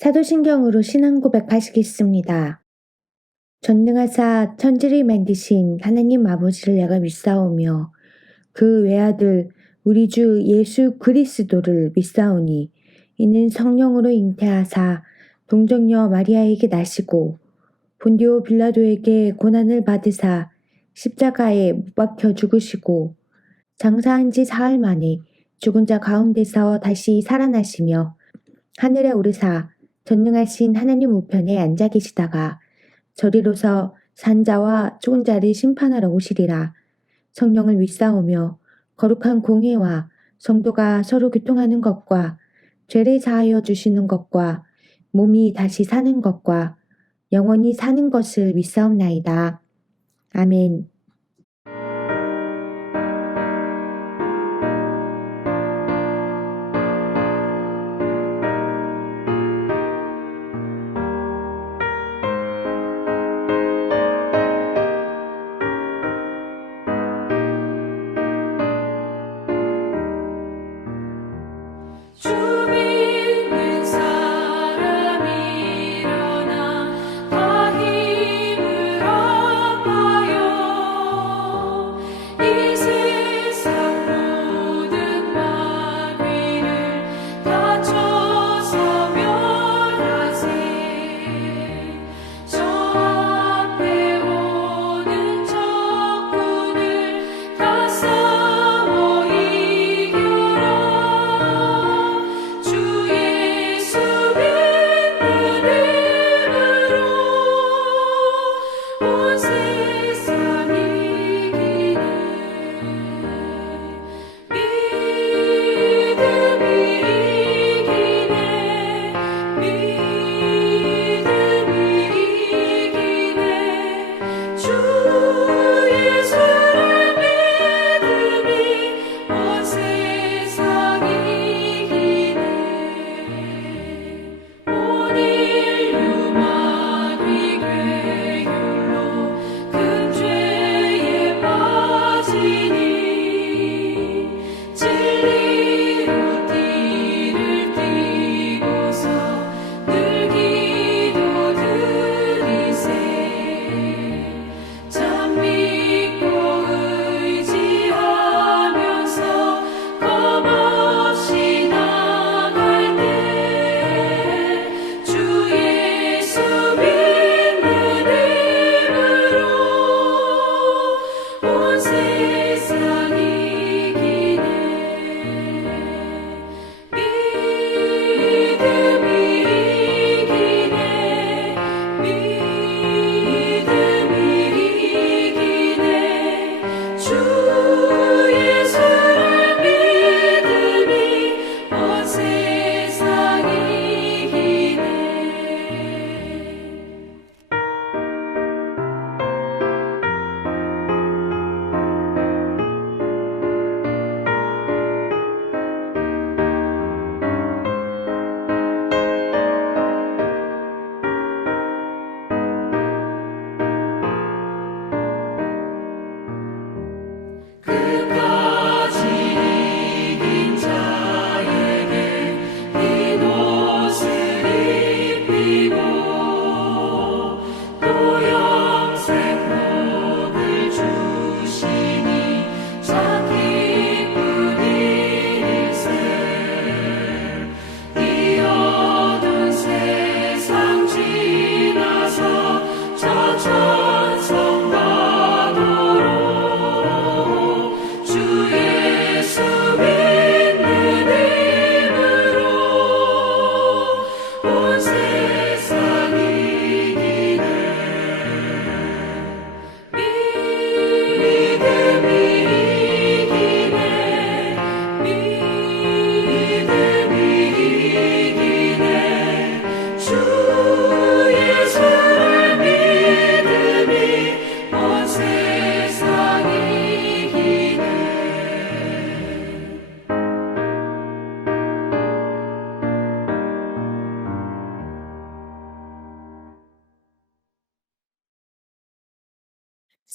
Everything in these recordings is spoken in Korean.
사도신경으로 신앙 고백하시겠습니다. 전능하사 천지를 만드신 하나님 아버지를 내가 믿사오며 그 외아들 우리 주 예수 그리스도를 믿사오니 이는 성령으로 잉태하사 동정녀 마리아에게 나시고 본디오 빌라도에게 고난을 받으사 십자가에 못 박혀 죽으시고 장사한 지 사흘 만에 죽은 자 가운데서 다시 살아나시며 하늘에 오르사 전능하신 하나님 우편에 앉아 계시다가 저리로서 산자와 죽은 자를 심판하러 오시리라. 성령을 믿사오며 거룩한 공회와 성도가 서로 교통하는 것과 죄를 사하여 주시는 것과 몸이 다시 사는 것과 영원히 사는 것을 믿사옵나이다. 아멘.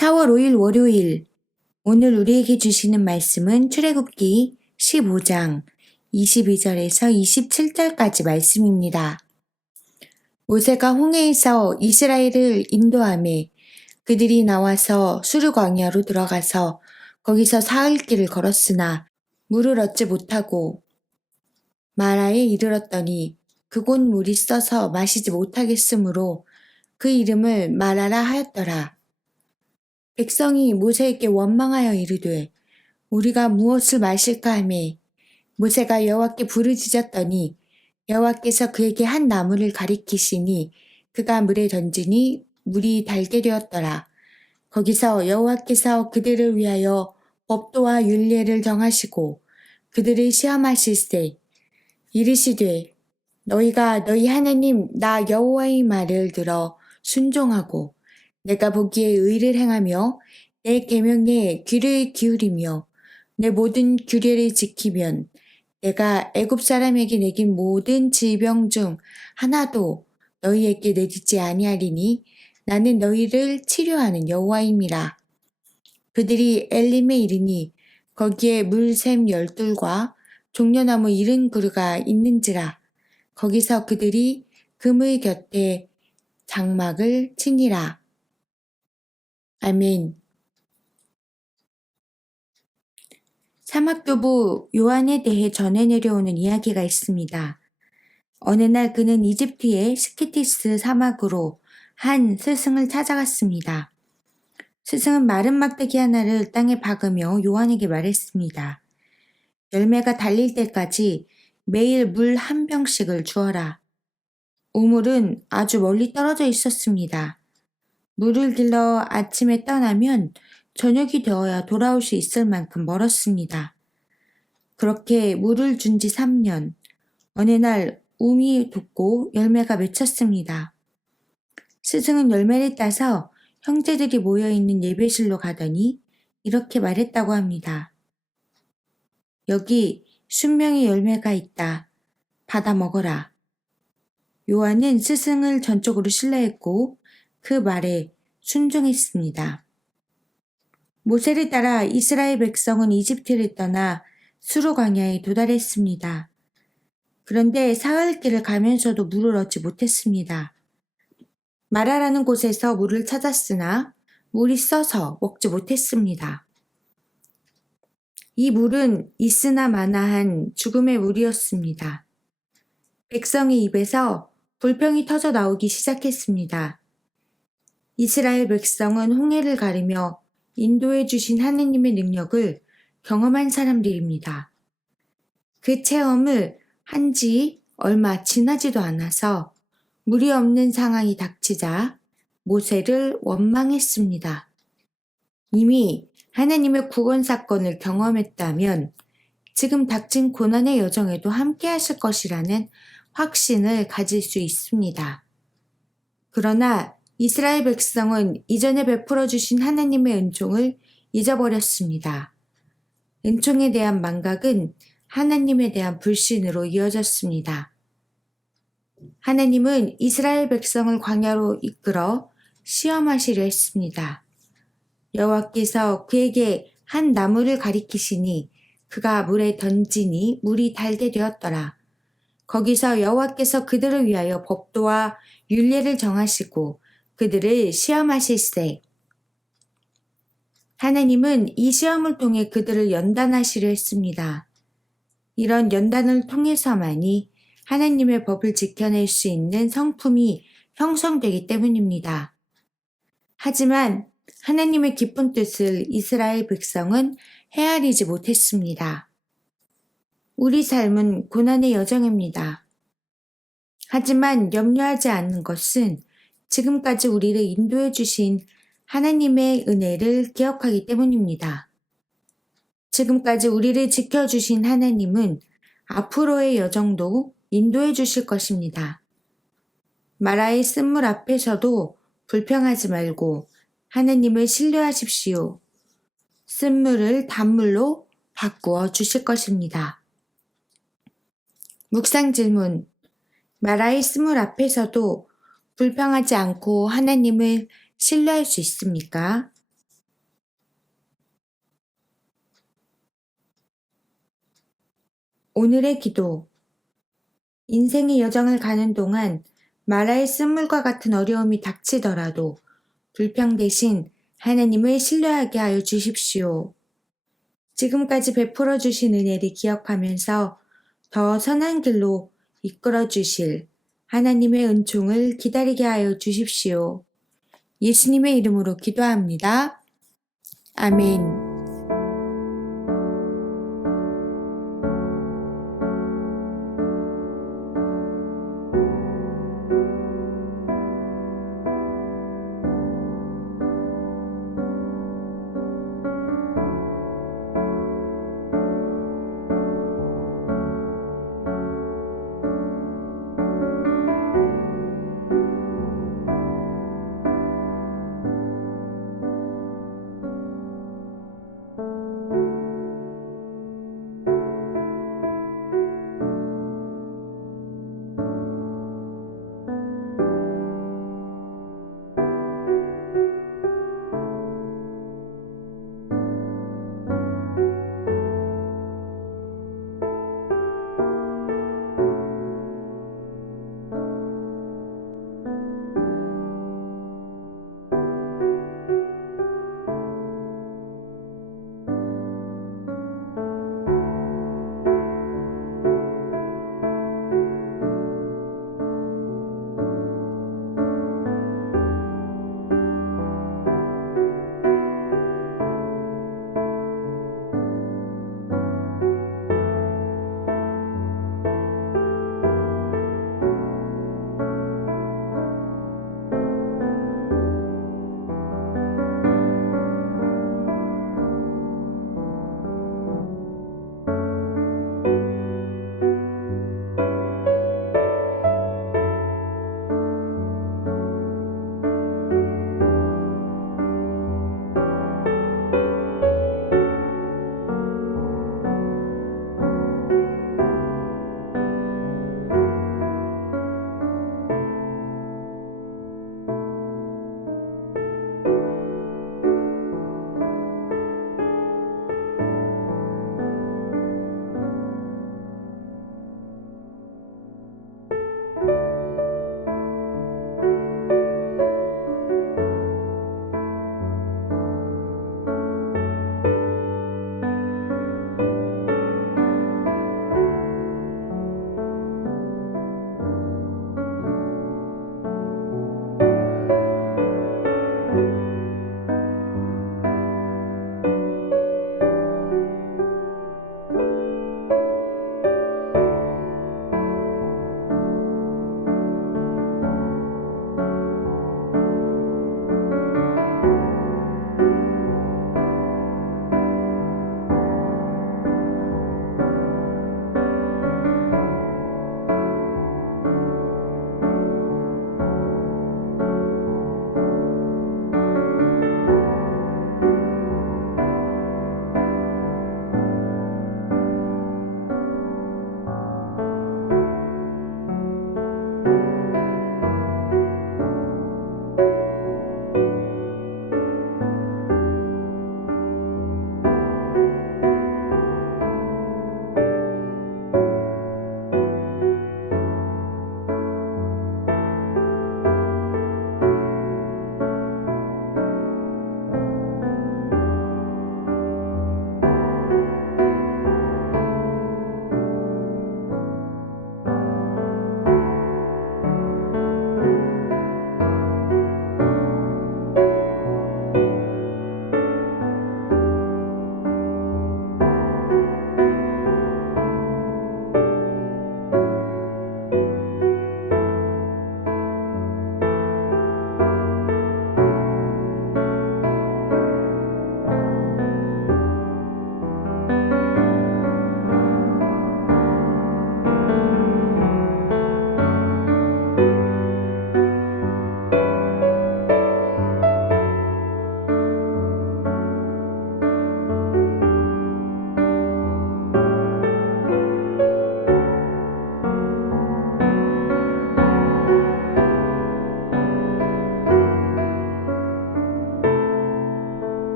(4월 5일) 월요일. 오늘 우리에게 주시는 말씀은 출애굽기 15장 22절에서 27절까지 말씀입니다. 모세가 홍해에서 이스라엘을 인도하매 그들이 나와서 수르 광야로 들어가서 거기서 사흘 길을 걸었으나 물을 얻지 못하고 마라에 이르렀더니 그곳 물이 써서 마시지 못하겠으므로 그 이름을 마라라 하였더라. 백성이 모세에게 원망하여 이르되 우리가 무엇을 마실까 하매 모세가 여호와께 부르짖었더니 여호와께서 그에게 한 나무를 가리키시니 그가 물에 던지니 물이 달게 되었더라. 거기서 여호와께서 그들을 위하여 법도와 율례를 정하시고 그들을 시험하실세 이르시되 너희가 너희 하나님 나 여호와의 말을 들어 순종하고 내가 보기에 의를 행하며 내 계명에 귀를 기울이며 내 모든 규례를 지키면 내가 애굽 사람에게 내긴 모든 질병 중 하나도 너희에게 내리지 아니하리니 나는 너희를 치료하는 여호와임이라. 그들이 엘림에 이르니 거기에 물샘 12과 종려나무 70그루가 있는지라. 거기서 그들이 그물 곁에 장막을 치니라. 아멘. 사막교부 요한에 대해 전해 내려오는 이야기가 있습니다. 어느 날 그는 이집트의 스키티스 사막으로 한 스승을 찾아갔습니다. 스승은 마른 막대기 하나를 땅에 박으며 요한에게 말했습니다. 열매가 달릴 때까지 매일 물 한 병씩을 주어라. 우물은 아주 멀리 떨어져 있었습니다. 물을 길러 아침에 떠나면 저녁이 되어야 돌아올 수 있을 만큼 멀었습니다. 그렇게 물을 준 지 3년, 어느 날 움이 돋고 열매가 맺혔습니다. 스승은 열매를 따서 형제들이 모여있는 예배실로 가더니 이렇게 말했다고 합니다. 여기 순명의 열매가 있다. 받아 먹어라. 요한은 스승을 전적으로 신뢰했고 그 말에 순종했습니다. 모세를 따라 이스라엘 백성은 이집트를 떠나 수르 광야에 도달했습니다. 그런데 사흘 길을 가면서도 물을 얻지 못했습니다. 마라라는 곳에서 물을 찾았으나 물이 써서 먹지 못했습니다. 이 물은 있으나 마나한 죽음의 물이었습니다. 백성의 입에서 불평이 터져 나오기 시작했습니다. 이스라엘 백성은 홍해를 가르며 인도해 주신 하느님의 능력을 경험한 사람들입니다. 그 체험을 한 지 얼마 지나지도 않아서 물이 없는 상황이 닥치자 모세를 원망했습니다. 이미 하나님의 구원 사건을 경험했다면 지금 닥친 고난의 여정에도 함께 하실 것이라는 확신을 가질 수 있습니다. 그러나 이스라엘 백성은 이전에 베풀어 주신 하나님의 은총을 잊어버렸습니다. 은총에 대한 망각은 하나님에 대한 불신으로 이어졌습니다. 하나님은 이스라엘 백성을 광야로 이끌어 시험하시려 했습니다. 여호와께서 그에게 한 나무를 가리키시니 그가 물에 던지니 물이 달게 되었더라. 거기서 여호와께서 그들을 위하여 법도와 율례를 정하시고 그들을 시험하실세. 하나님은 이 시험을 통해 그들을 연단하시려 했습니다. 이런 연단을 통해서만이 하나님의 법을 지켜낼 수 있는 성품이 형성되기 때문입니다. 하지만 하나님의 깊은 뜻을 이스라엘 백성은 헤아리지 못했습니다. 우리 삶은 고난의 여정입니다. 하지만 염려하지 않는 것은 지금까지 우리를 인도해 주신 하나님의 은혜를 기억하기 때문입니다. 지금까지 우리를 지켜주신 하나님은 앞으로의 여정도 인도해 주실 것입니다. 마라의 쓴물 앞에서도 불평하지 말고 하나님을 신뢰하십시오. 쓴물을 단물로 바꾸어 주실 것입니다. 묵상 질문. 마라의 쓴물 앞에서도 불평하지 않고 하나님을 신뢰할 수 있습니까? 오늘의 기도. 인생의 여정을 가는 동안 마라의 쓴물과 같은 어려움이 닥치더라도 불평 대신 하나님을 신뢰하게 하여 주십시오. 지금까지 베풀어 주신 은혜를 기억하면서 더 선한 길로 이끌어 주실 하나님의 은총을 기다리게 하여 주십시오. 예수님의 이름으로 기도합니다. 아멘.